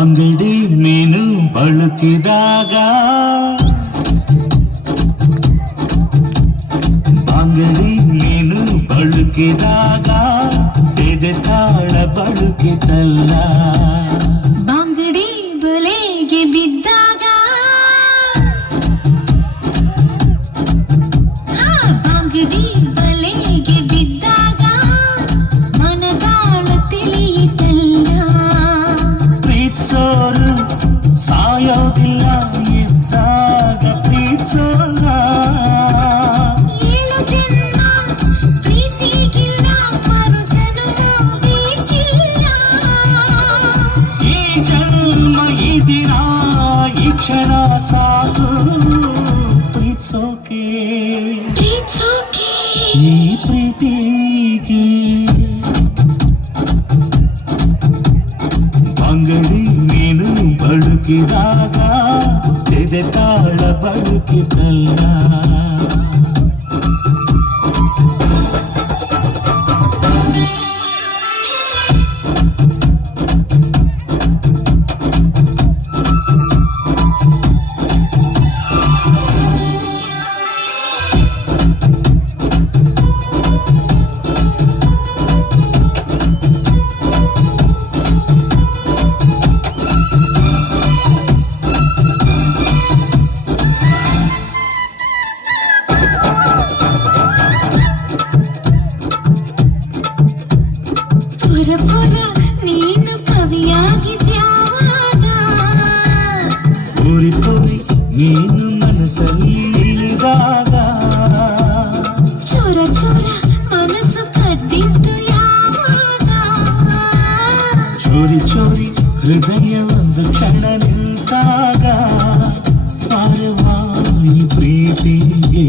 ಅಂಗಡಿ ಮೀನು ಬಳುಕಿದಾಗ ಅಂಗಡಿ ಮೀನು ಬಳುಕಿದಾಗ ಎದೆ ತಾಳ ಬಳುಕಿತಲ್ಲ ಬಾಂಗಡಿ ಬಲೆಗೆ ಬಿದ್ದಾಗ ಬಾಂಗಡಿ ಬಲೆಗೆ ಬಿದ್ದಾಗ ಮನದಾಳ ತಿಳಿಯಿತಲ್ಲ ಪ್ರೀತ್ಸೋರು ಸಾಯೋದಿಲ್ಲ ಇದ್ದಾಗ ಪ್ರೀತ್ಸೋಲ್ಲ ಏಳು ಜನ್ಮ ಪ್ರೀತಿಗಿಲ್ಲ ಮರು ಜನ್ಮ ಬೇಕಿಲ್ಲ ಈ ಜನ್ಮ ಈ ದಿನ ಈ ಕ್ಷಣ ಸಾಕು ಪ್ರೀತ್ಸೋಕೆ ಪ್ರೀತ್ಸೋಕೆ ಈ ಪ್ರೀತಿಗೆ ಅಂಗಡಿ ಮೀನು ಬಳುಕಿದಾಗ ಎದೆ ತಾಳ ಬಳುಕಿತಲ್ಲ ಪುರ ಪುರ ನೀನು ಕವಿಯಾಗಿದ್ಯಾವಾಗ ಪುರಿ ಪುರಿ ನೀನು ಮನಸ್ಸಲ್ಲಿ ಇಳಿದಾಗ ಚೋರ ಚೋರ ಮನಸ್ಸು ಕದ್ದಿತ್ತು ಯಾವಾಗ ಚೋರಿ ಚೋರಿ ಹೃದಯ ಒಂದು ಕ್ಷಣ ನಿಂತಾಗ ಪಾರವಾಯಿ ಪ್ರೀತಿಗೆ